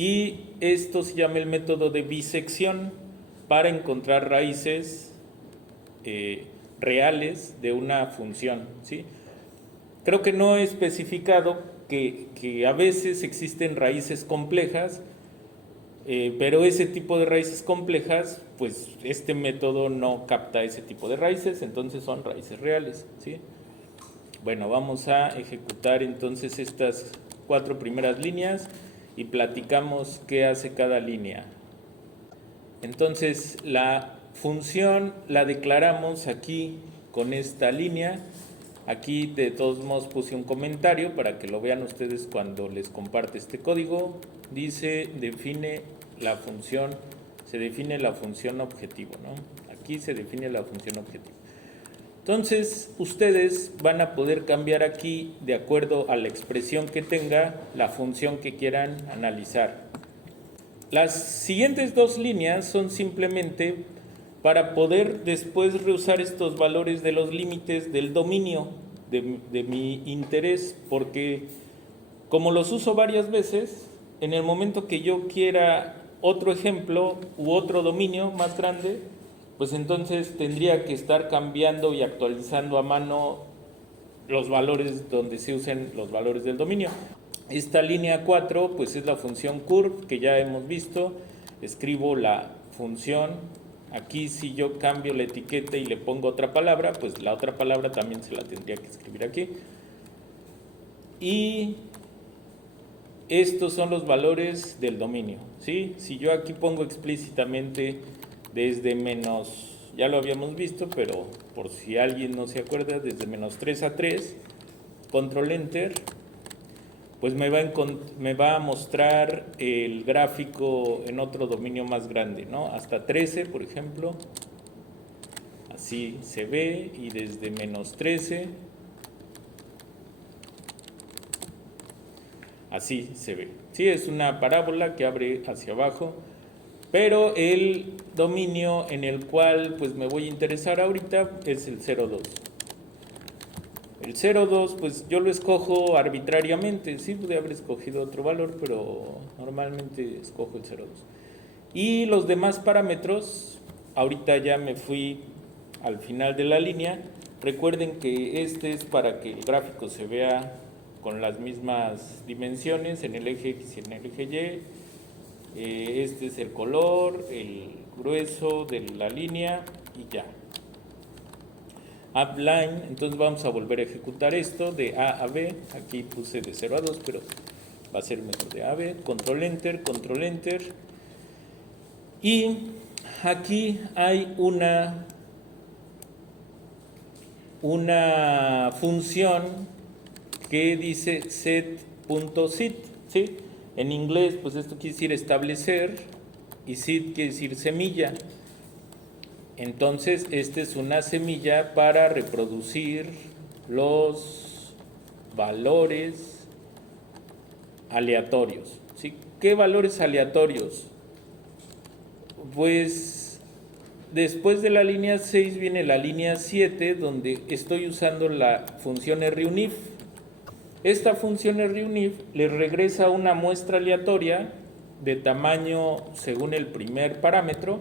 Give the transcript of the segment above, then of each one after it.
y esto se llama el método de bisección para encontrar raíces reales de una función, ¿sí? Creo que no he especificado que a veces existen raíces complejas, pero ese tipo de raíces complejas, pues este método no capta ese tipo de raíces, entonces son raíces reales, ¿sí? Bueno, vamos a ejecutar entonces estas 4 primeras líneas y platicamos qué hace cada línea. Entonces la función la declaramos aquí con esta línea. Aquí de todos modos puse un comentario para que lo vean ustedes cuando les comparte este código. Dice, se define la función objetivo, ¿no? Aquí se define la función objetivo. Entonces, ustedes van a poder cambiar aquí, de acuerdo a la expresión que tenga, la función que quieran analizar. Las siguientes 2 líneas son simplemente para poder después reusar estos valores de los límites del dominio de mi interés, porque como los uso varias veces, en el momento que yo quiera otro ejemplo u otro dominio más grande, pues entonces tendría que estar cambiando y actualizando a mano los valores donde se usen los valores del dominio. Esta línea 4 pues es la función curve que ya hemos visto. Escribo la función. Aquí si yo cambio la etiqueta y le pongo otra palabra, pues la otra palabra también se la tendría que escribir aquí. Y estos son los valores del dominio, ¿sí? Si yo aquí pongo explícitamente desde menos, ya lo habíamos visto, pero por si alguien no se acuerda, desde menos 3 a 3, control enter, pues me va a mostrar el gráfico en otro dominio más grande, ¿no? Hasta 13, por ejemplo, así se ve, y desde menos 13, así se ve. Sí, es una parábola que abre hacia abajo, pero el dominio en el cual pues me voy a interesar ahorita es el 0,2. El 0,2 pues yo lo escojo arbitrariamente, sí pude haber escogido otro valor, pero normalmente escojo el 0,2. Y los demás parámetros, ahorita ya me fui al final de la línea. Recuerden que este es para que el gráfico se vea con las mismas dimensiones en el eje X y en el eje Y. Este es el color, el grueso de la línea y ya. Upline, entonces vamos a volver a ejecutar esto de A a B. Aquí puse de 0 a 2, pero va a ser mejor de A a B. Control Enter, Control Enter. Y aquí hay una función que dice set.sit, ¿sí? En inglés, pues esto quiere decir establecer y sit quiere decir semilla. Entonces, esta es una semilla para reproducir los valores aleatorios, ¿sí? ¿Qué valores aleatorios? Pues después de la línea 6 viene la línea 7, donde estoy usando la función reunif. Esta función reunif le regresa una muestra aleatoria de tamaño según el primer parámetro,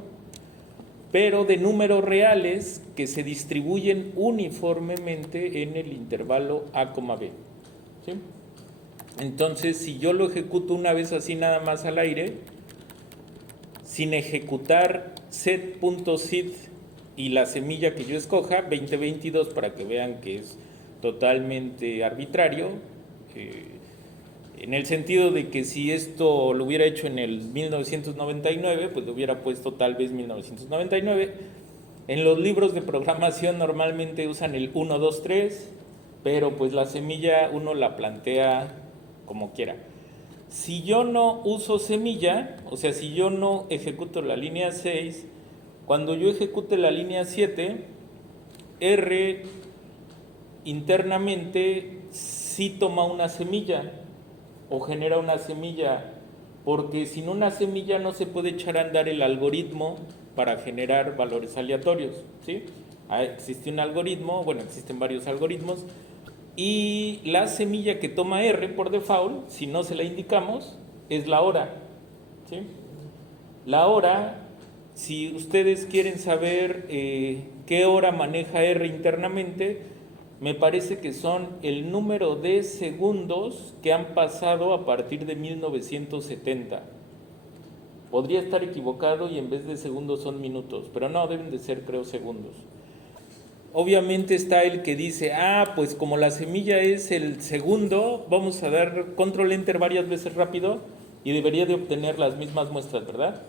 pero de números reales que se distribuyen uniformemente en el intervalo A, B, ¿sí? Entonces, si yo lo ejecuto una vez así nada más al aire, sin ejecutar set.sit y la semilla que yo escoja, 2022, para que vean que es totalmente arbitrario, en el sentido de que si esto lo hubiera hecho en el 1999, pues lo hubiera puesto tal vez 1999. En los libros de programación normalmente usan el 1, 2, 3, pero pues la semilla uno la plantea como quiera. Si yo no uso semilla, o sea, si yo no ejecuto la línea 6, cuando yo ejecute la línea 7, R internamente sí toma una semilla o genera una semilla, porque sin una semilla no se puede echar a andar el algoritmo para generar valores aleatorios, ¿sí? Existe un algoritmo, bueno, existen varios algoritmos, y la semilla que toma R por default, si no se la indicamos, es la hora. ¿sí? La hora, si ustedes quieren saber qué hora maneja R internamente, me parece que son el número de segundos que han pasado a partir de 1970. Podría estar equivocado y en vez de segundos son minutos, pero no, deben de ser, creo, segundos. Obviamente está el que dice, pues como la semilla es el segundo, vamos a dar control enter varias veces rápido y debería de obtener las mismas muestras, ¿verdad?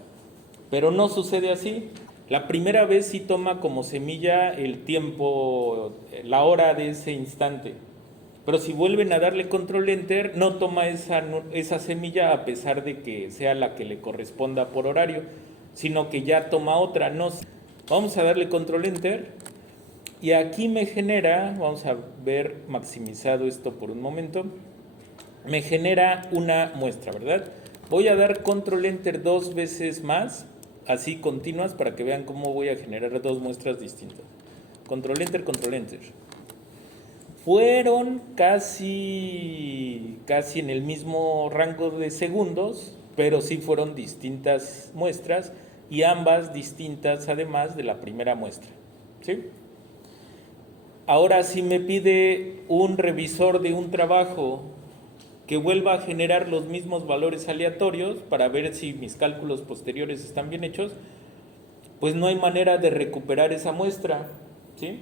Pero no sucede así. La primera vez sí toma como semilla el tiempo, la hora de ese instante. Pero si vuelven a darle control enter, no toma esa semilla a pesar de que sea la que le corresponda por horario, sino que ya toma otra. No, vamos a darle control enter y aquí me genera, vamos a ver maximizado esto por un momento, me genera una muestra, ¿verdad? Voy a dar control enter 2 veces más, así continuas, para que vean cómo voy a generar 2 muestras distintas. Control enter, control enter. Fueron casi en el mismo rango de segundos, pero sí fueron distintas muestras y ambas distintas además de la primera muestra, ¿sí? Ahora, si me pide un revisor de un trabajo que vuelva a generar los mismos valores aleatorios para ver si mis cálculos posteriores están bien hechos, pues no hay manera de recuperar esa muestra, ¿sí?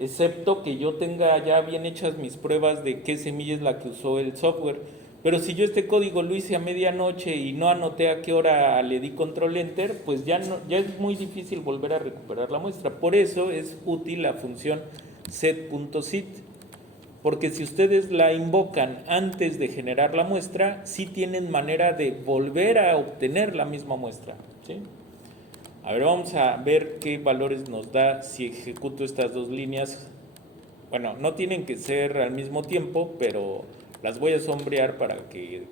Excepto que yo tenga ya bien hechas mis pruebas de qué semilla es la que usó el software. Pero si yo este código lo hice a medianoche y no anoté a qué hora le di control enter, pues ya es muy difícil volver a recuperar la muestra. Por eso es útil la función set.sit, porque si ustedes la invocan antes de generar la muestra, sí tienen manera de volver a obtener la misma muestra, ¿sí? A ver, vamos a ver qué valores nos da si ejecuto estas 2 líneas. Bueno, no tienen que ser al mismo tiempo, pero las voy a sombrear para que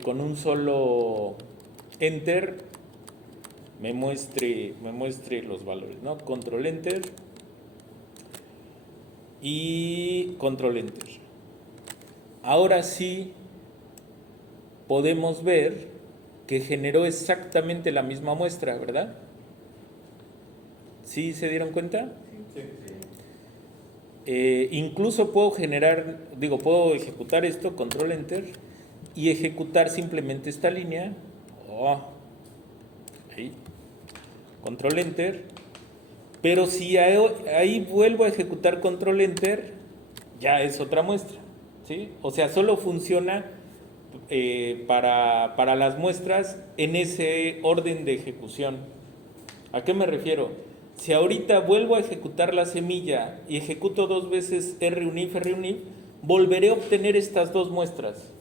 con un solo enter me muestre los valores, ¿no? Control enter y control enter. Ahora sí podemos ver que generó exactamente la misma muestra, ¿verdad? ¿Sí se dieron cuenta? Sí. Incluso puedo puedo ejecutar esto, control enter, y ejecutar simplemente esta línea, ahí, control enter, pero si ahí vuelvo a ejecutar control enter, ya es otra muestra, ¿sí? O sea, solo funciona para las muestras en ese orden de ejecución. ¿A qué me refiero? Si ahorita vuelvo a ejecutar la semilla y ejecuto 2 veces runif, volveré a obtener estas 2 muestras.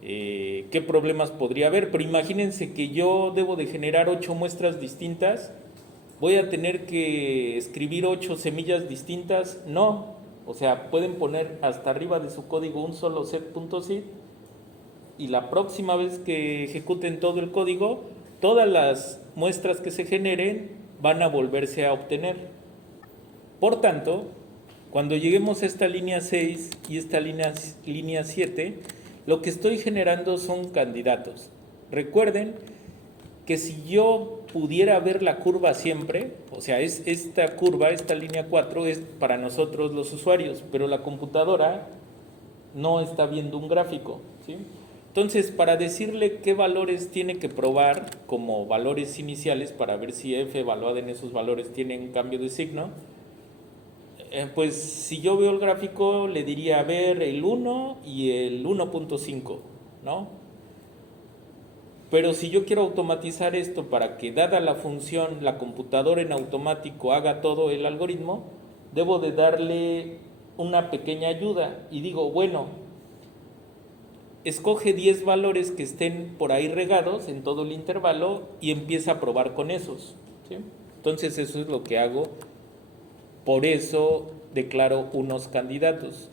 ¿Qué problemas podría haber? Pero imagínense que yo debo de generar 8 muestras distintas. ¿Voy a tener que escribir 8 semillas distintas? No. O sea, pueden poner hasta arriba de su código un solo set.sit y la próxima vez que ejecuten todo el código, todas las muestras que se generen van a volverse a obtener. Por tanto, cuando lleguemos a esta línea 6 y esta línea 7, lo que estoy generando son candidatos. Recuerden que si yo pudiera ver la curva siempre, o sea, esta curva, esta línea 4 es para nosotros los usuarios, pero la computadora no está viendo un gráfico, ¿sí? Entonces, para decirle qué valores tiene que probar como valores iniciales para ver si f evaluada en esos valores tiene un cambio de signo, pues si yo veo el gráfico le diría, a ver, el 1 y el 1.5, ¿no? Pero si yo quiero automatizar esto para que, dada la función, la computadora en automático haga todo el algoritmo, debo de darle una pequeña ayuda y digo, bueno, escoge 10 valores que estén por ahí regados en todo el intervalo y empieza a probar con esos, ¿sí? Entonces eso es lo que hago, por eso declaro unos candidatos.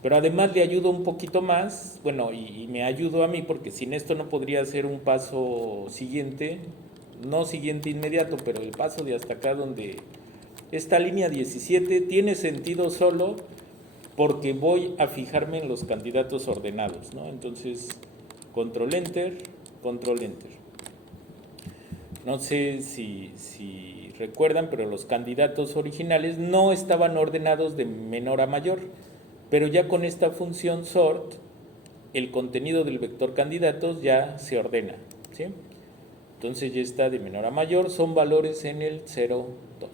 Pero además le ayudo un poquito más, bueno, y me ayudo a mí porque sin esto no podría hacer un paso siguiente, no siguiente inmediato, pero el paso de hasta acá donde esta línea 17 tiene sentido solo porque voy a fijarme en los candidatos ordenados, ¿no? Entonces, control enter, control enter. No sé si recuerdan, pero los candidatos originales no estaban ordenados de menor a mayor, pero ya con esta función sort, el contenido del vector candidatos ya se ordena, ¿sí? Entonces ya está de menor a mayor, son valores en el 0, 2.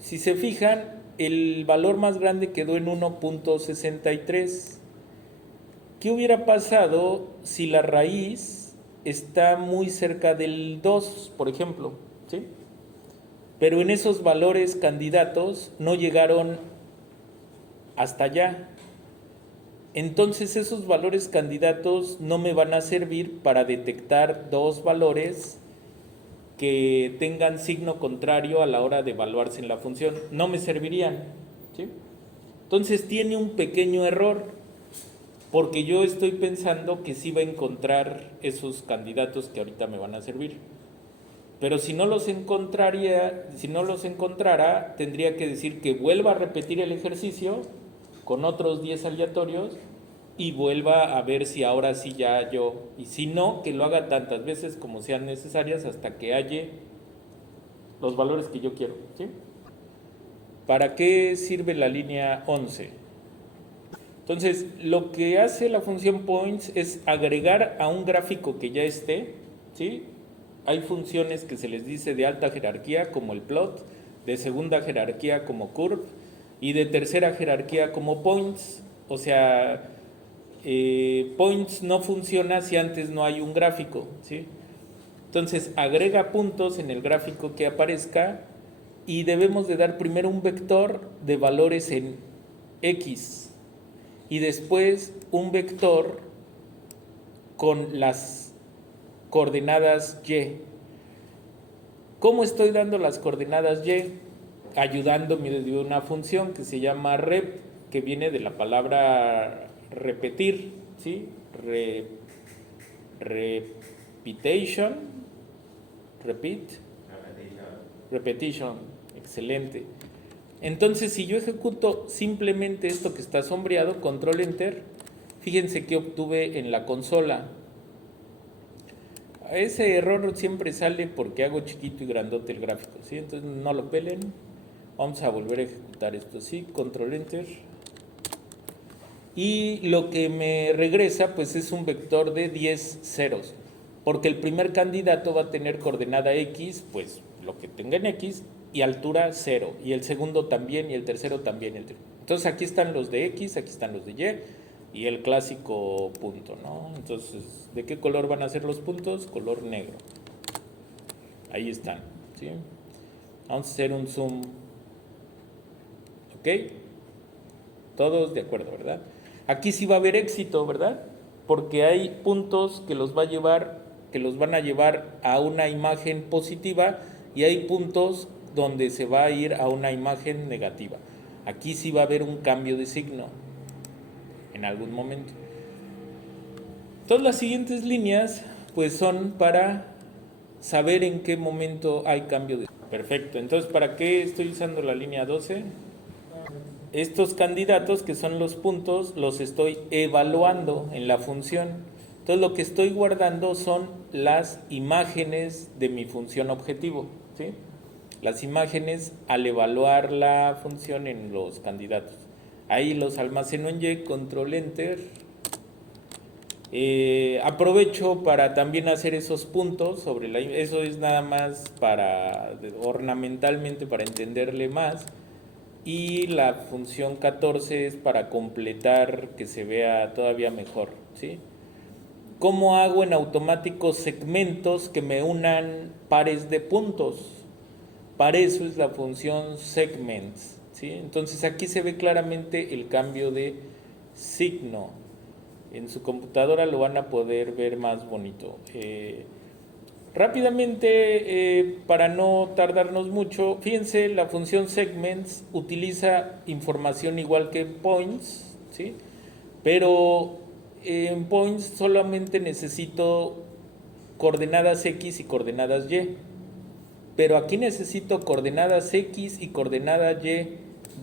Si se fijan, el valor más grande quedó en 1.63. ¿Qué hubiera pasado si la raíz está muy cerca del 2, por ejemplo? ¿Sí? Pero en esos valores candidatos no llegaron hasta allá. Entonces esos valores candidatos no me van a servir para detectar dos valores que tengan signo contrario a la hora de evaluarse en la función. No me servirían, ¿sí? Entonces tiene un pequeño error, porque yo estoy pensando que sí va a encontrar esos candidatos que ahorita me van a servir. Pero si no los encontrara, tendría que decir que vuelva a repetir el ejercicio con otros 10 aleatorios y vuelva a ver si ahora sí ya yo, y si no, que lo haga tantas veces como sean necesarias hasta que halle los valores que yo quiero, ¿sí? ¿Para qué sirve la línea 11? Entonces, lo que hace la función points es agregar a un gráfico que ya esté, ¿sí? Hay funciones que se les dice de alta jerarquía como el plot, de segunda jerarquía como curve y de tercera jerarquía como points. O sea, points no funciona si antes no hay un gráfico, ¿sí? Entonces agrega puntos en el gráfico que aparezca y debemos de dar primero un vector de valores en X y después un vector con las coordenadas Y. ¿Cómo estoy dando las coordenadas Y? Ayudándome de una función que se llama rep, que viene de la palabra repetir, ¿sí? Repetition, excelente. Entonces, si yo ejecuto simplemente esto que está sombreado, control enter, fíjense que obtuve en la consola. Ese error siempre sale porque hago chiquito y grandote el gráfico, ¿sí? Entonces no lo pelen. Vamos a volver a ejecutar esto así, control enter. Y lo que me regresa pues es un vector de 10 ceros, porque el primer candidato va a tener coordenada X, pues lo que tenga en X, y altura 0, y el segundo también, y el tercero también. Entonces aquí están los de X, aquí están los de Y, y el clásico punto, ¿no? Entonces, ¿de qué color van a ser los puntos? Color negro. Ahí están, ¿sí? Vamos a hacer un zoom. ¿Ok? Todos de acuerdo, ¿verdad? Aquí sí va a haber éxito, ¿verdad? Porque hay puntos que los van a llevar a una imagen positiva y hay puntos donde se va a ir a una imagen negativa. Aquí sí va a haber un cambio de signo en algún momento. Todas las siguientes líneas pues son para saber en qué momento hay cambio de signo. Perfecto, entonces ¿para qué estoy usando la línea 12? Estos candidatos, que son los puntos, los estoy evaluando en la función. Entonces lo que estoy guardando son las imágenes de mi función objetivo, ¿sí? Las imágenes al evaluar la función en los candidatos. Ahí los almaceno en Y, control enter. Aprovecho para también hacer esos puntos sobre eso es nada más para ornamentalmente para entenderle más. Y la función 14 es para completar que se vea todavía mejor, ¿sí? ¿Cómo hago en automático segmentos que me unan pares de puntos? Para eso es la función segments, ¿sí? Entonces aquí se ve claramente el cambio de signo. En su computadora lo van a poder ver más bonito. Rápidamente, para no tardarnos mucho, fíjense, la función segments utiliza información igual que points, ¿sí? Pero en points solamente necesito coordenadas X y coordenadas Y. Pero aquí necesito coordenadas X y coordenadas Y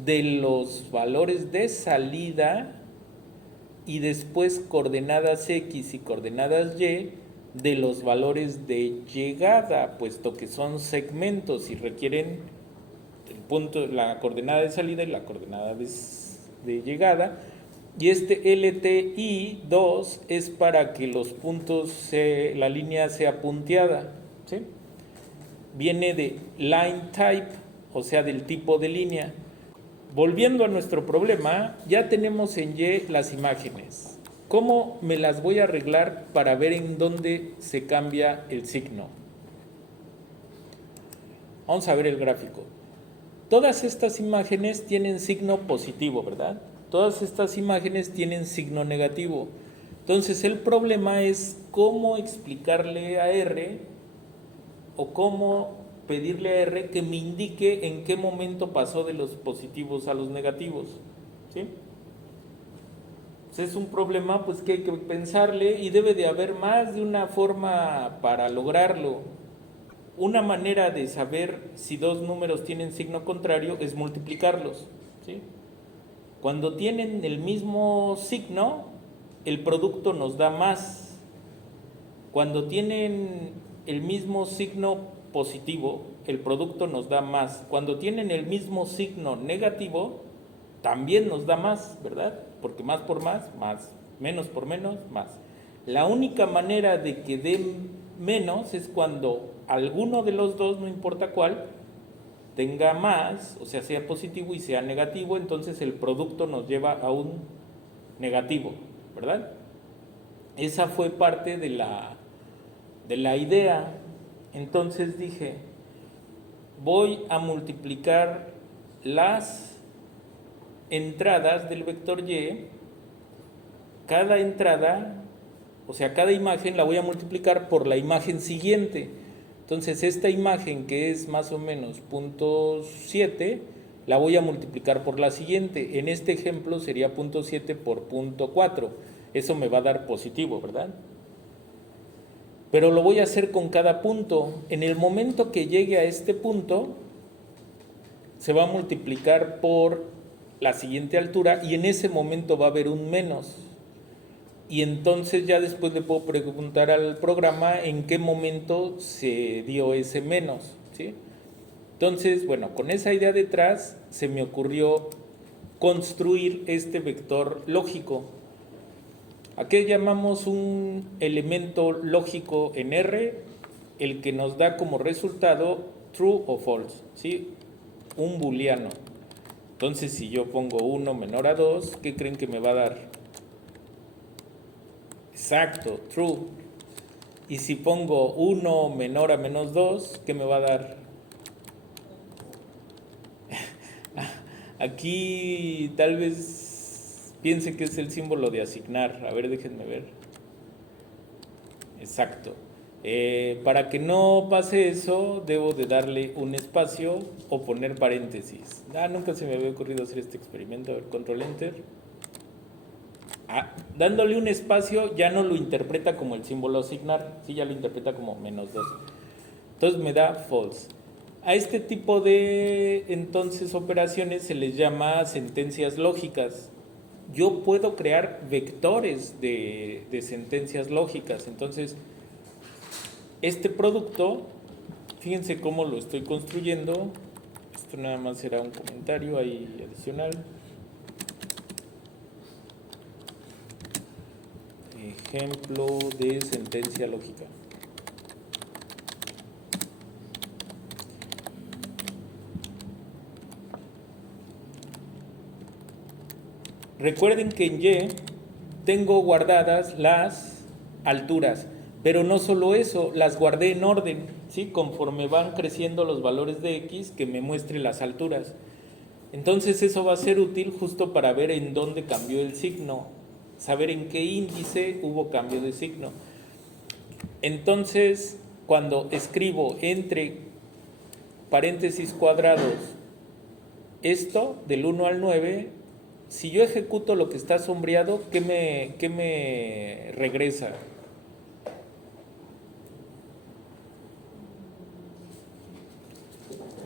de los valores de salida y después coordenadas X y coordenadas Y de los valores de llegada, puesto que son segmentos y requieren el punto, la coordenada de salida y la coordenada de llegada. Y este LTI2 es para que los puntos, la línea sea punteada, ¿sí? Viene de line type, o sea, del tipo de línea. Volviendo a nuestro problema, ya tenemos en Y las imágenes. ¿Cómo me las voy a arreglar para ver en dónde se cambia el signo? Vamos a ver el gráfico. Todas estas imágenes tienen signo positivo, ¿verdad? Todas estas imágenes tienen signo negativo. Entonces el problema es cómo explicarle a R o cómo pedirle a R que me indique en qué momento pasó de los positivos a los negativos, ¿sí? Pues es un problema pues que hay que pensarle y debe de haber más de una forma para lograrlo. Una manera de saber si dos números tienen signo contrario es multiplicarlos, ¿sí? Cuando tienen el mismo signo, el producto nos da más. Cuando tienen el mismo signo positivo, el producto nos da más. Cuando tienen el mismo signo negativo, también nos da más, ¿verdad? Porque más por más, más. Menos por menos, más. La única manera de que den menos es cuando alguno de los dos, no importa cuál, tenga más, o sea, sea positivo y sea negativo, entonces el producto nos lleva a un negativo, ¿verdad? Esa fue parte de la idea. Entonces dije, voy a multiplicar las entradas del vector Y, cada entrada, o sea, cada imagen la voy a multiplicar por la imagen siguiente. Entonces esta imagen, que es más o menos 0.7, la voy a multiplicar por la siguiente. En este ejemplo sería 0.7 por 0.4. Eso me va a dar positivo, ¿verdad? Pero lo voy a hacer con cada punto. En el momento que llegue a este punto, se va a multiplicar por la siguiente altura y en ese momento va a haber un menos. Y entonces ya después le puedo preguntar al programa en qué momento se dio ese menos, ¿sí? Entonces, bueno, con esa idea detrás se me ocurrió construir este vector lógico. ¿A qué llamamos un elemento lógico en R? El que nos da como resultado true o false, ¿sí? Un booleano. Entonces, si yo pongo 1 menor a 2, ¿qué creen que me va a dar? Exacto, true. Y si pongo 1 menor a menos 2, ¿qué me va a dar? Aquí tal vez piense que es el símbolo de asignar. A ver, déjenme ver. Exacto. Para que no pase eso, debo de darle un espacio o poner paréntesis. Nunca se me había ocurrido hacer este experimento. A ver, control enter. Dándole un espacio ya no lo interpreta como el símbolo asignar, sí, ya lo interpreta como menos 2. Entonces me da false. A este tipo de entonces operaciones se les llama sentencias lógicas. Yo puedo crear vectores de sentencias lógicas. Entonces, este producto, fíjense cómo lo estoy construyendo. Esto nada más será un comentario ahí adicional. Ejemplo de sentencia lógica. Recuerden que en Y tengo guardadas las alturas, pero no solo eso, las guardé en orden, ¿sí? Conforme van creciendo los valores de X, que me muestre las alturas. Entonces eso va a ser útil justo para ver en dónde cambió el signo, saber en qué índice hubo cambio de signo. Entonces, cuando escribo entre paréntesis cuadrados esto del 1 al 9, si yo ejecuto lo que está sombreado, ¿qué me regresa?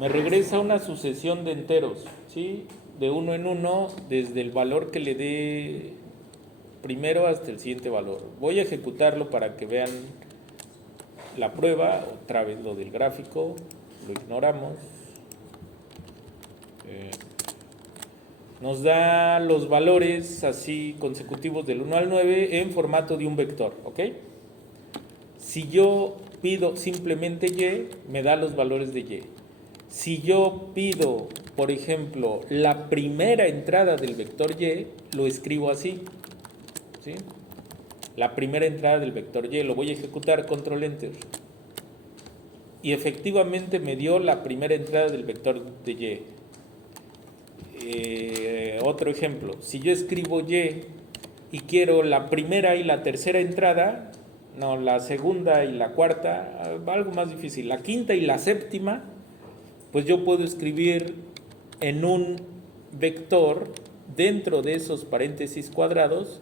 Me regresa una sucesión de enteros, ¿sí? De uno en uno, desde el valor que le dé primero hasta el siguiente valor. Voy a ejecutarlo para que vean la prueba. Otra vez lo del gráfico, lo ignoramos. Nos da los valores así consecutivos del 1 al 9 en formato de un vector, ¿ok? Si yo pido simplemente Y, me da los valores de Y. Si yo pido, por ejemplo, la primera entrada del vector Y, lo escribo así, ¿sí? La primera entrada del vector Y, lo voy a ejecutar, control enter. Y efectivamente me dio la primera entrada del vector de Y. Otro ejemplo, si yo escribo Y y quiero la primera y la tercera entrada, no, la segunda y la cuarta, algo más difícil, la quinta y la séptima, pues yo puedo escribir en un vector, dentro de esos paréntesis cuadrados,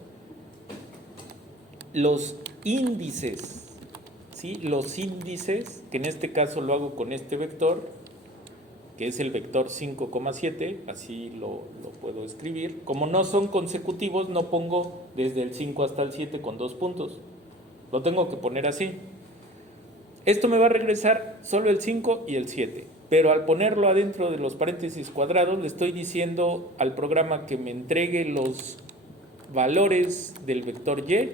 los índices, ¿sí? Los índices, que en este caso lo hago con este vector, que es el vector 5,7, así lo puedo escribir. Como no son consecutivos, no pongo desde el 5 hasta el 7 con 2 puntos. Lo tengo que poner así. Esto me va a regresar solo el 5 y el 7, pero al ponerlo adentro de los paréntesis cuadrados, le estoy diciendo al programa que me entregue los valores del vector Y,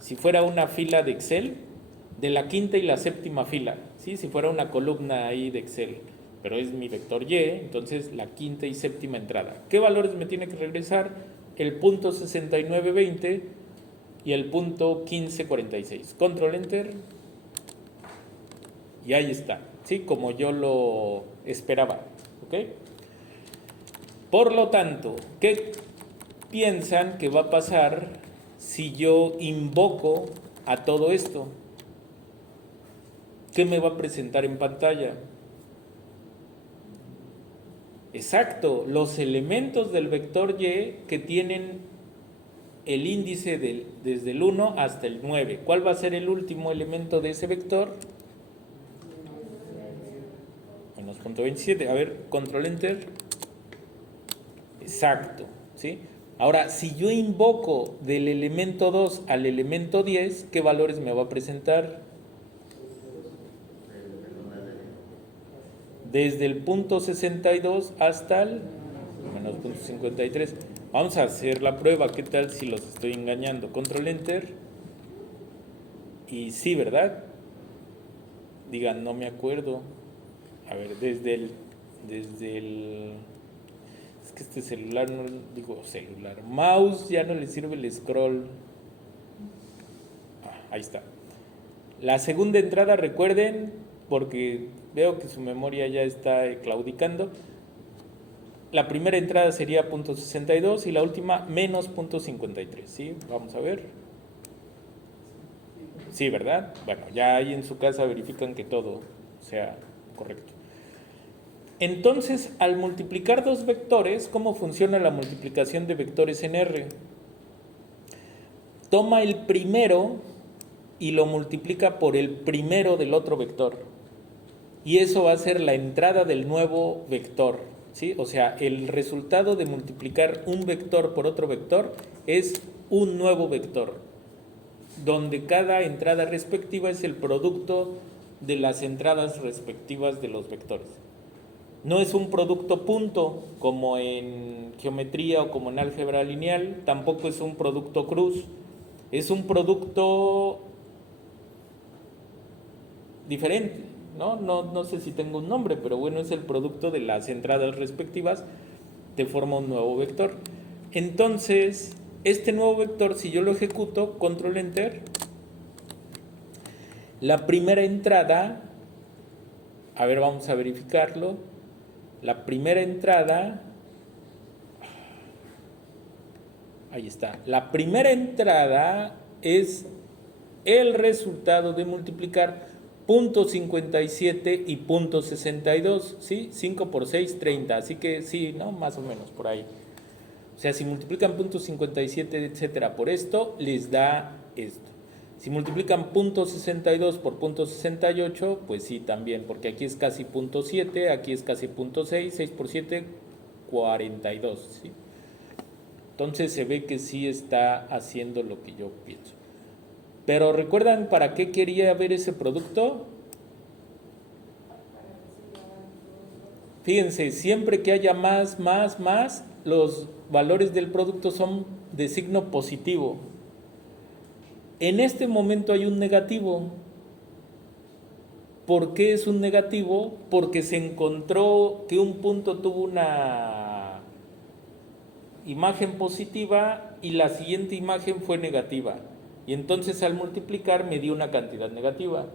si fuera una fila de Excel, de la quinta y la séptima fila, ¿sí? Si fuera una columna ahí de Excel, pero es mi vector Y, entonces la quinta y séptima entrada. ¿Qué valores me tiene que regresar? El punto 6920 y el punto 1546. Control enter. Y ahí está, ¿sí? Como yo lo esperaba, ¿ok? Por lo tanto, ¿qué piensan que va a pasar si yo invoco a todo esto? ¿Qué me va a presentar en pantalla? Exacto, los elementos del vector Y que tienen el índice desde el 1 hasta el 9. ¿Cuál va a ser el último elemento de ese vector? Menos punto 27. A ver, control enter. Exacto, ¿sí? Ahora, si yo invoco del elemento 2 al elemento 10, ¿qué valores me va a presentar? Desde el punto 62 hasta el menos punto 53. Vamos a hacer la prueba. ¿Qué tal si los estoy engañando? Control enter. Y sí, ¿verdad? Digan, no me acuerdo. A ver, desde el es que este celular, no digo celular, mouse, ya no le sirve el scroll. Ahí está. La segunda entrada, recuerden, porque veo que su memoria ya está claudicando. La primera entrada sería punto 62 y la última menos punto 53, ¿sí? Vamos a ver. Sí, ¿verdad? Bueno, ya ahí en su casa verifican que todo sea correcto. Entonces, al multiplicar dos vectores, ¿cómo funciona la multiplicación de vectores en R? Toma el primero y lo multiplica por el primero del otro vector. Y eso va a ser la entrada del nuevo vector, ¿sí? O sea, el resultado de multiplicar un vector por otro vector es un nuevo vector, donde cada entrada respectiva es el producto de las entradas respectivas de los vectores. No es un producto punto como en geometría o como en álgebra lineal, tampoco es un producto cruz, es un producto diferente, ¿no? No sé si tengo un nombre, pero bueno, es el producto de las entradas respectivas, te forma un nuevo vector. Entonces, este nuevo vector, si yo lo ejecuto, control enter, la primera entrada, a ver, vamos a verificarlo. La primera entrada, ahí está, la primera entrada es el resultado de multiplicar punto 57 y punto 62, ¿sí? 5 por 6, 30, así que sí, ¿no? Más o menos por ahí. O sea, si multiplican punto 57, etcétera, por esto, les da esto. Si multiplican punto 62 por punto 68, pues sí, también, porque aquí es casi punto 7, aquí es casi punto 6, 6 por 7, 42, ¿sí? Entonces se ve que sí está haciendo lo que yo pienso. Pero ¿recuerdan para qué quería ver ese producto? Fíjense, siempre que haya más, los valores del producto son de signo positivo. En este momento hay un negativo. ¿Por qué es un negativo? Porque se encontró que un punto tuvo una imagen positiva y la siguiente imagen fue negativa. Y entonces al multiplicar me dio una cantidad negativa.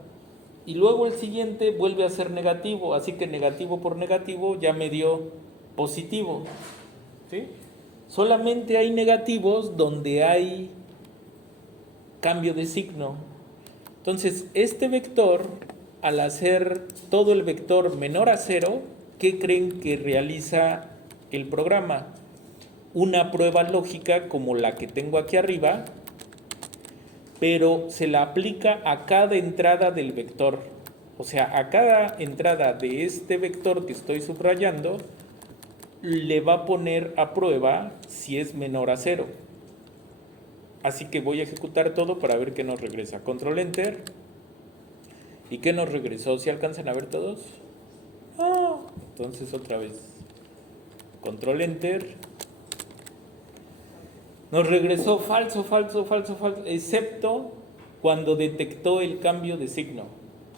Y luego el siguiente vuelve a ser negativo, así que negativo por negativo ya me dio positivo. ¿Sí? Solamente hay negativos donde hay cambio de signo. Entonces, este vector, al hacer todo el vector menor a 0, ¿qué creen que realiza el programa? Una prueba lógica como la que tengo aquí arriba, pero se la aplica a cada entrada del vector. O sea, a cada entrada de este vector que estoy subrayando, le va a poner a prueba si es menor a 0. Así que voy a ejecutar todo para ver qué nos regresa. Control Enter. ¿Y qué nos regresó? ¿Sí alcanzan a ver todos? Entonces otra vez. Control Enter. Nos regresó falso, excepto cuando detectó el cambio de signo.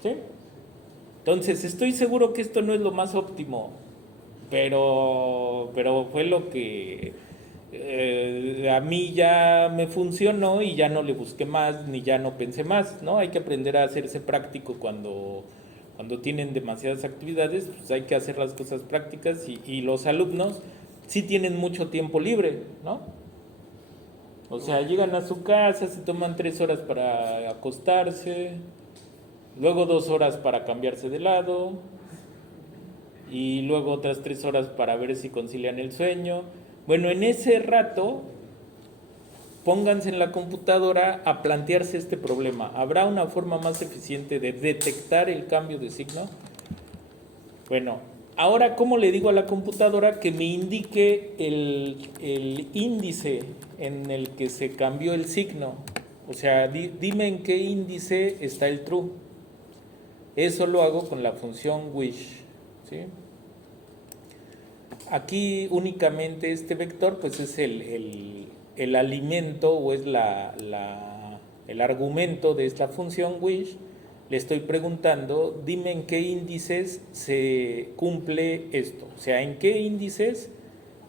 ¿Sí? Entonces estoy seguro que esto no es lo más óptimo, pero fue lo que a mí ya me funcionó y ya no le busqué más ni ya no pensé más, ¿no? Hay que aprender a hacerse práctico cuando tienen demasiadas actividades, pues hay que hacer las cosas prácticas y los alumnos sí tienen mucho tiempo libre, ¿no? O sea, llegan a su casa, se toman 3 horas para acostarse, luego 2 horas para cambiarse de lado y luego otras 3 horas para ver si concilian el sueño. Bueno, en ese rato pónganse en la computadora a plantearse este problema. ¿Habrá una forma más eficiente de detectar el cambio de signo? Bueno, ahora ¿cómo le digo a la computadora que me indique el índice en el que se cambió el signo? O sea, dime en qué índice está el true. Eso lo hago con la función wish, ¿sí? Aquí únicamente este vector pues es el alimento o es el argumento de esta función wish. Le estoy preguntando, dime en qué índices se cumple esto. O sea, en qué índices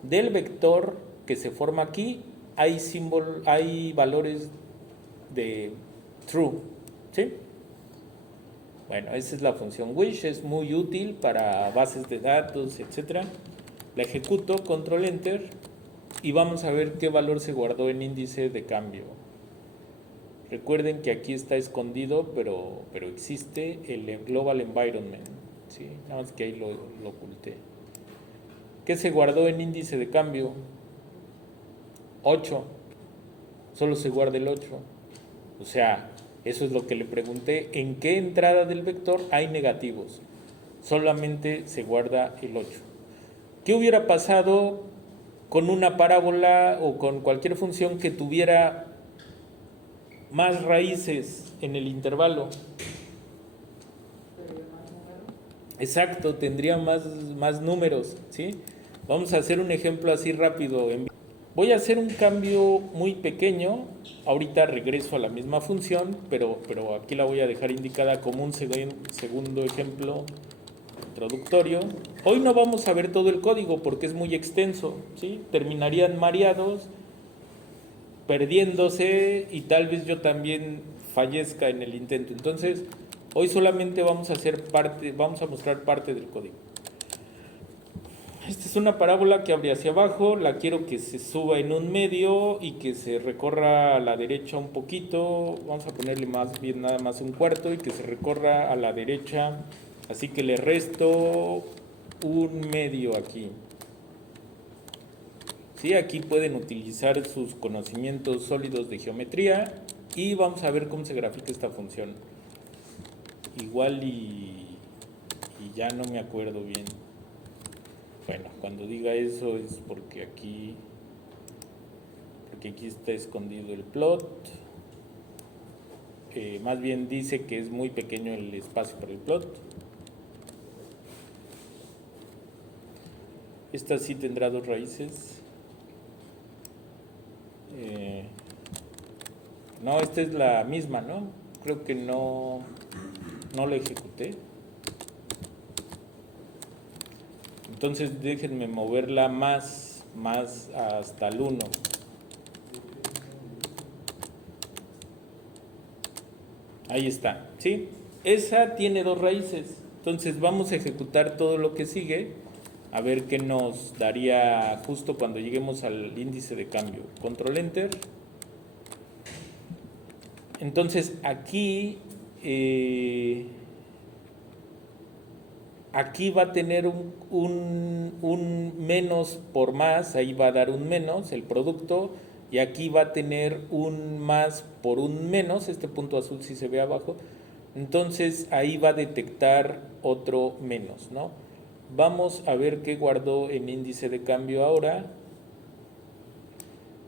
del vector que se forma aquí hay valores de true, ¿sí? Bueno, esa es la función wish, es muy útil para bases de datos, etcétera. La ejecuto, control enter y vamos a ver qué valor se guardó en índice de cambio. Recuerden que aquí está escondido, pero existe el global environment, ¿sí? Nada más que ahí lo oculté. ¿Qué se guardó en índice de cambio? 8. Solo se guarda el 8. O sea, eso es lo que le pregunté. ¿En qué entrada del vector hay negativos? Solamente se guarda el 8. ¿Qué hubiera pasado con una parábola o con cualquier función que tuviera más raíces en el intervalo? Exacto, tendría más números, ¿sí? Vamos a hacer un ejemplo así rápido. Voy a hacer un cambio muy pequeño. Ahorita regreso a la misma función, pero aquí la voy a dejar indicada como un segundo ejemplo introductorio. Hoy no vamos a ver todo el código porque es muy extenso, ¿sí? Terminarían mareados, perdiéndose y tal vez yo también fallezca en el intento. Entonces, hoy solamente vamos a mostrar parte del código. Esta es una parábola que abre hacia abajo, la quiero que se suba en un medio y que se recorra a la derecha un poquito. Vamos a ponerle más bien nada más un cuarto y que se recorra a la derecha. Así que le resto un medio aquí. ¿Sí? Aquí pueden utilizar sus conocimientos sólidos de geometría y vamos a ver cómo se grafica esta función. Igual y ya no me acuerdo bien. Bueno, cuando diga eso es porque aquí porque aquí está escondido el plot. Más bien dice que es muy pequeño el espacio para el plot. Esta sí tendrá dos raíces. No, esta es la misma, ¿no? Creo que no la ejecuté. Entonces déjenme moverla más hasta el 1. Ahí está, ¿sí? Esa tiene dos raíces. Entonces vamos a ejecutar todo lo que sigue, a ver qué nos daría justo cuando lleguemos al índice de cambio. Control Enter. Entonces aquí va a tener un menos por más, ahí va a dar un menos el producto, y aquí va a tener un más por un menos, este punto azul si se ve abajo, entonces ahí va a detectar otro menos, ¿no? Vamos a ver qué guardó en índice de cambio ahora.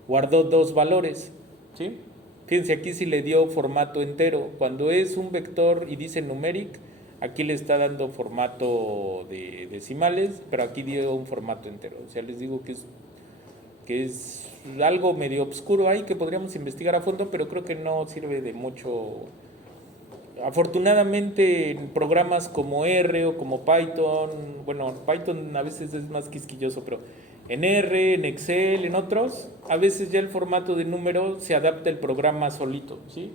Guardó dos valores, ¿sí? Fíjense, aquí sí le dio formato entero. Cuando es un vector y dice numeric, aquí le está dando formato de decimales, pero aquí dio un formato entero. O sea, les digo que es algo medio oscuro ahí que podríamos investigar a fondo, pero creo que no sirve de mucho. Afortunadamente en programas como R o como Python, bueno, Python a veces es más quisquilloso, pero en R, en Excel, en otros, a veces ya el formato de número se adapta el programa solito, ¿sí?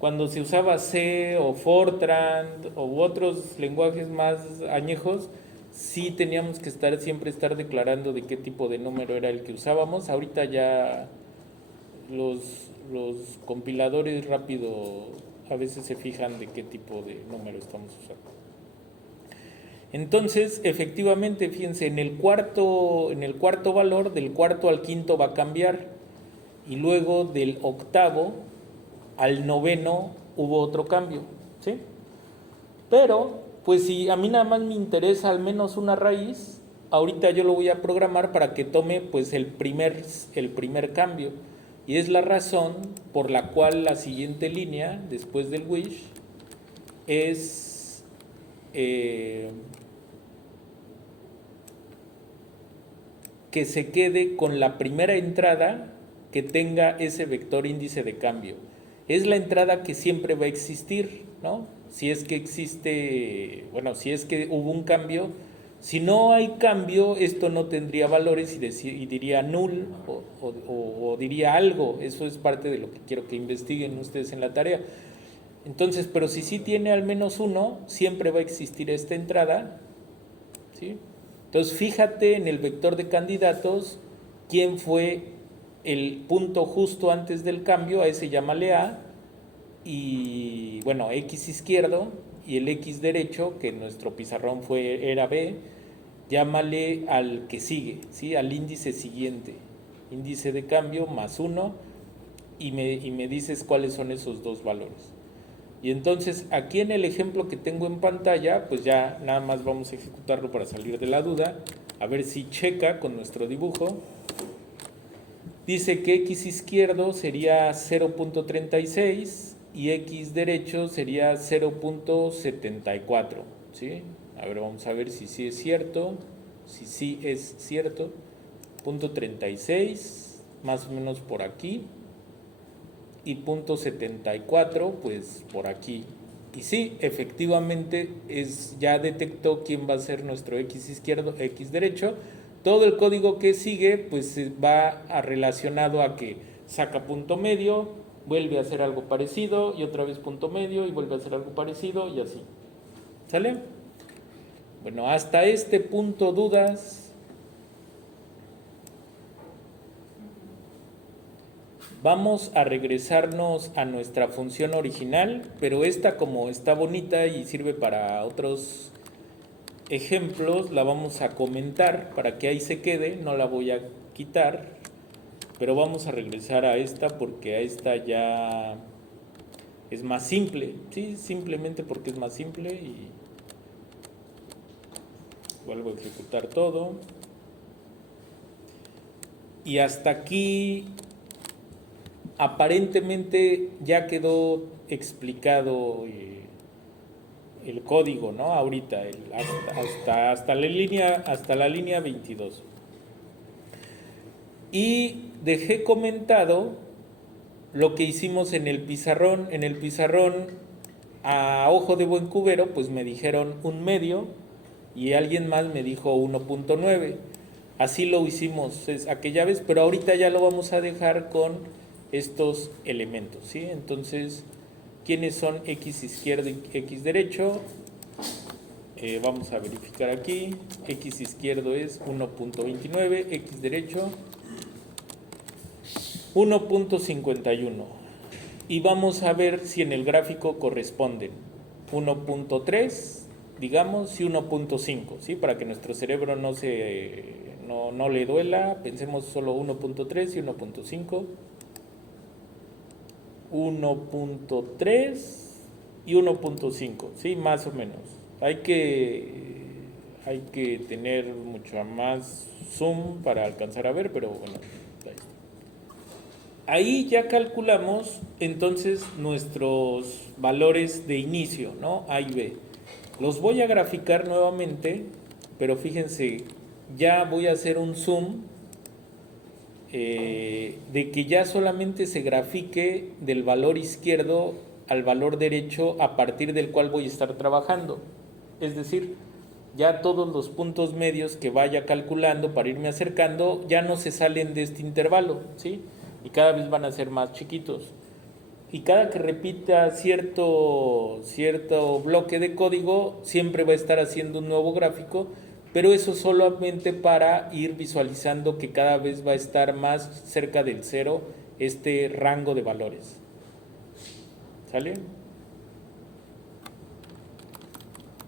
Cuando se usaba C o Fortran u otros lenguajes más añejos, sí teníamos que siempre estar declarando de qué tipo de número era el que usábamos. Ahorita ya los compiladores rápido a veces se fijan de qué tipo de número estamos usando. Entonces, efectivamente, fíjense, en el cuarto valor, del cuarto al quinto va a cambiar, y luego del octavo al noveno hubo otro cambio, ¿sí? Pero, pues si a mí nada más me interesa al menos una raíz, ahorita yo lo voy a programar para que tome pues el primer cambio. Y es la razón por la cual la siguiente línea, después del wish, es que se quede con la primera entrada que tenga ese vector índice de cambio. Es la entrada que siempre va a existir, ¿no? Si es que existe, bueno, si es que hubo un cambio. Si no hay cambio, esto no tendría valores y diría null o diría algo. Eso es parte de lo que quiero que investiguen ustedes en la tarea. Entonces, pero si sí tiene al menos uno, siempre va a existir esta entrada, ¿sí? Entonces, fíjate en el vector de candidatos quién fue el punto justo antes del cambio, a ese llámale A, y bueno, X izquierdo, y el X derecho, que en nuestro pizarrón era B, llámale al que sigue, ¿sí? Al índice siguiente, índice de cambio más 1, y me dices cuáles son esos dos valores. Y entonces aquí en el ejemplo que tengo en pantalla, pues ya nada más vamos a ejecutarlo para salir de la duda, a ver si checa con nuestro dibujo. Dice que X izquierdo sería 0.36 y X derecho sería 0.74, ¿sí? A ver, vamos a ver si sí es cierto. Si sí es cierto, 0.36, más o menos por aquí, y 0.74 pues por aquí. Y sí, efectivamente ya detectó quién va a ser nuestro X izquierdo, X derecho. Todo el código que sigue pues va relacionado a que saca punto medio, vuelve a hacer algo parecido, y otra vez punto medio, y vuelve a hacer algo parecido, y así. ¿Sale? Bueno, hasta este punto, ¿dudas? Vamos a regresarnos a nuestra función original, pero esta, como está bonita y sirve para otros ejemplos, la vamos a comentar para que ahí se quede, no la voy a quitar, pero vamos a regresar a esta porque a esta ya es más simple, ¿sí? Simplemente porque es más simple, y vuelvo a ejecutar todo. Y hasta aquí aparentemente ya quedó explicado el código, ¿no? Ahorita, hasta la línea 22. Y dejé comentado lo que hicimos en el pizarrón. En el pizarrón, a ojo de buen cubero, pues me dijeron 1/2 y alguien más me dijo 1.9. Así lo hicimos aquella vez, pero ahorita ya lo vamos a dejar con estos elementos, ¿sí? Entonces, ¿quiénes son x izquierdo y x derecho? Vamos a verificar aquí. X izquierdo es 1.29, x derecho 1.51. Y vamos a ver si en el gráfico corresponden 1.3, digamos, y 1.5, ¿sí? Para que nuestro cerebro no le duela, pensemos solo 1.3 y 1.5. 1.3 y 1.5, ¿sí? Más o menos. Hay que tener mucho más zoom para alcanzar a ver, pero bueno, ahí ya calculamos entonces nuestros valores de inicio, ¿no? A y B. Los voy a graficar nuevamente, pero fíjense, ya voy a hacer un zoom de que ya solamente se grafique del valor izquierdo al valor derecho a partir del cual voy a estar trabajando. Es decir, ya todos los puntos medios que vaya calculando para irme acercando ya no se salen de este intervalo, ¿sí? Y cada vez van a ser más chiquitos. Y cada que repita cierto bloque de código, siempre va a estar haciendo un nuevo gráfico, pero eso solamente para ir visualizando que cada vez va a estar más cerca del cero este rango de valores. ¿Sale?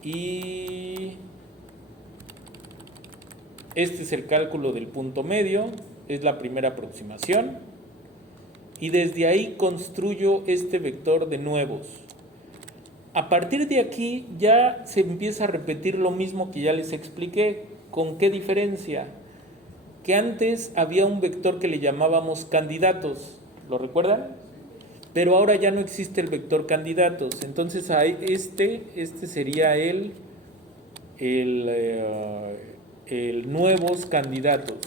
Y este es el cálculo del punto medio, es la primera aproximación. Y desde ahí construyo este vector de nuevos. A partir de aquí ya se empieza a repetir lo mismo que ya les expliqué. ¿Con qué diferencia? Que antes había un vector que le llamábamos candidatos, ¿lo recuerdan? Pero ahora ya no existe el vector candidatos. Entonces este sería el nuevos candidatos.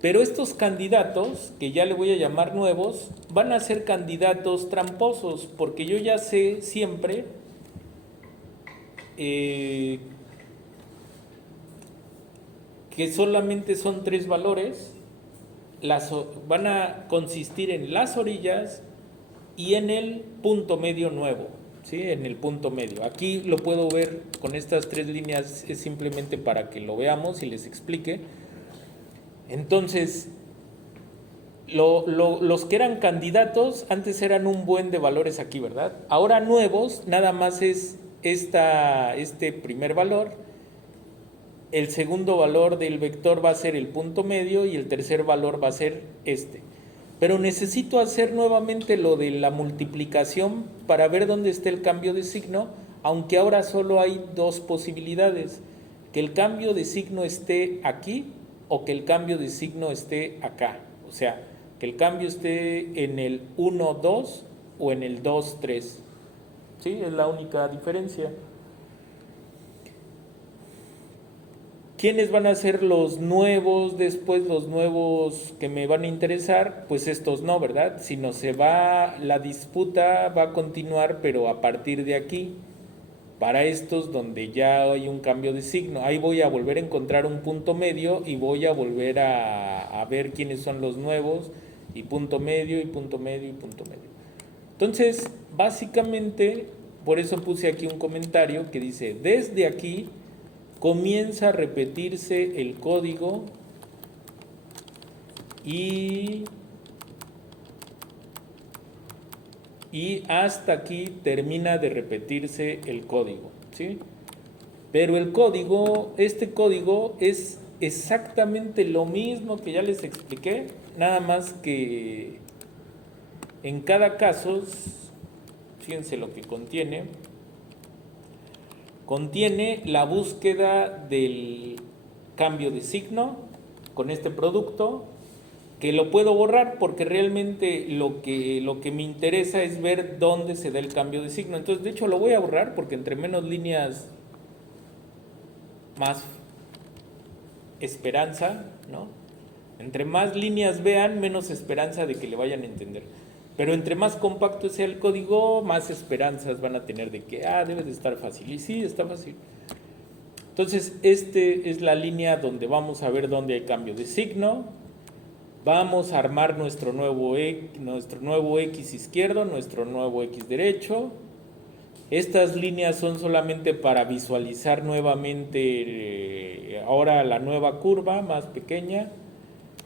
Pero estos candidatos, que ya le voy a llamar nuevos, van a ser candidatos tramposos, porque yo ya sé siempre que solamente son 3 valores, van a consistir en las orillas y en el punto medio nuevo, ¿sí? En el punto medio. Aquí lo puedo ver con estas 3 líneas, es simplemente para que lo veamos y les explique. Entonces, los que eran candidatos antes eran un buen de valores aquí, ¿verdad? Ahora nuevos, nada más es este primer valor. El segundo valor del vector va a ser el punto medio y el tercer valor va a ser este. Pero necesito hacer nuevamente lo de la multiplicación para ver dónde está el cambio de signo, aunque ahora solo hay 2 posibilidades: que el cambio de signo esté aquí o que el cambio de signo esté acá. O sea, que el cambio esté en el 1, 2 o en el 2, 3. ¿Sí? Es la única diferencia. ¿Quiénes van a ser los nuevos después, los nuevos que me van a interesar? Pues estos no, ¿verdad? Sino la disputa va a continuar, pero a partir de aquí, para estos donde ya hay un cambio de signo. Ahí voy a volver a encontrar un punto medio y voy a volver a ver quiénes son los nuevos, y punto medio, y punto medio, y punto medio. Entonces, básicamente, por eso puse aquí un comentario que dice: desde aquí comienza a repetirse el código y hasta aquí termina de repetirse el código, ¿sí? Pero el código, este código es exactamente lo mismo que ya les expliqué, nada más que en cada caso, fíjense lo que contiene la búsqueda del cambio de signo, con este producto, que lo puedo borrar porque realmente lo que me interesa es ver dónde se da el cambio de signo. Entonces, de hecho, lo voy a borrar porque entre menos líneas, más esperanza, ¿no? Entre más líneas vean, menos esperanza de que le vayan a entender. Pero entre más compacto sea el código, más esperanzas van a tener de que, debe de estar fácil. Y sí, está fácil. Entonces, este es la línea donde vamos a ver dónde hay cambio de signo. Vamos a armar nuestro nuevo X izquierdo, nuestro nuevo X derecho. Estas líneas son solamente para visualizar nuevamente ahora la nueva curva más pequeña.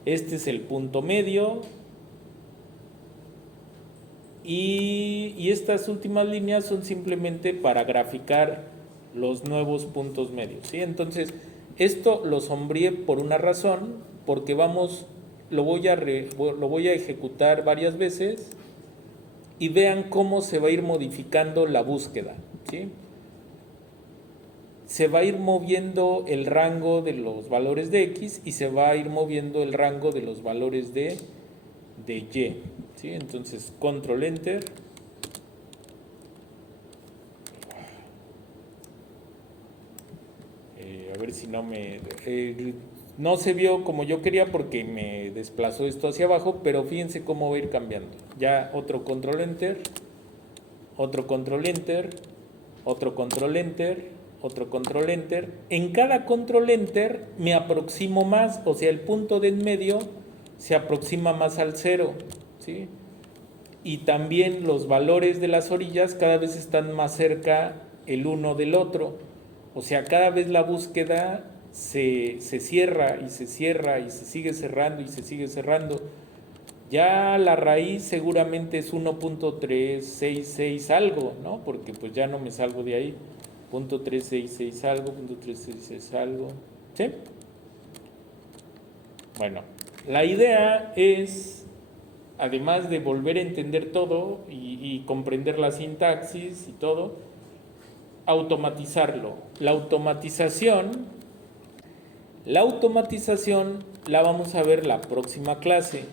Este es el punto medio. Y estas últimas líneas son simplemente para graficar los nuevos puntos medios, ¿sí? Entonces, esto lo sombreé por una razón, porque lo voy a ejecutar varias veces y vean cómo se va a ir modificando la búsqueda, ¿sí? Se va a ir moviendo el rango de los valores de X y se va a ir moviendo el rango de los valores de Y, ¿sí? Entonces, control enter. A ver si no se vio como yo quería porque me desplazó esto hacia abajo, pero fíjense cómo va a ir cambiando. Ya otro control enter, otro control enter, otro control enter, otro control enter. En cada control enter me aproximo más, o sea, el punto de en medio se aproxima más al 0, ¿sí? Y también los valores de las orillas cada vez están más cerca el uno del otro. O sea, cada vez la búsqueda se cierra y se cierra y se sigue cerrando y se sigue cerrando. Ya la raíz seguramente es 1.366 algo, ¿no? Porque pues ya no me salgo de ahí. .366 algo, .366 algo, ¿sí? Bueno, la idea es, además de volver a entender todo y comprender la sintaxis y todo, automatizarlo. La automatización la vamos a ver la próxima clase.